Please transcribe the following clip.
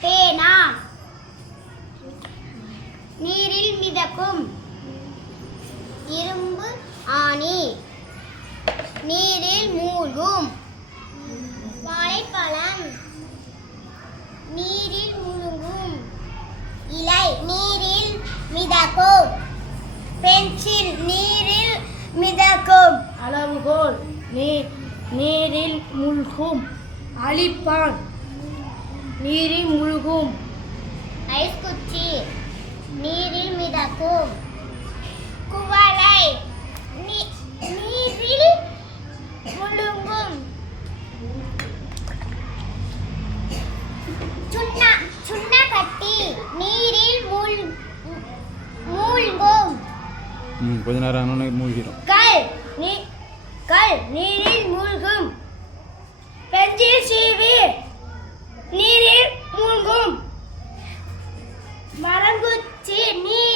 பேனா நீரில் மிதக்கும். இரும்பு ஆணி. நீரில் மூழ்கும். வாழைப்பழம். நீரில் முழுகும். இலை நீரில் மிதக்கும். பென்சில் நீரில் மிதக்கும். அளவுகோல் நீர் நீரில் மூழ்கும். அழிப்பான். நீரில் மூழ்கும். ஐஸ் குச்சி நீரில் மிதக்கும். குவளை நீ- நீரில் முழுங்கும். சுண்ண சுண்ணக்கட்டி நீரில் மூழ் மூழ்கும். ம் கொஞ்ச நேரம் மூழ்கிடும் கல் நீ கல் நீரில் நீரில் மூழ்கும் மரங்குச்சி நீர்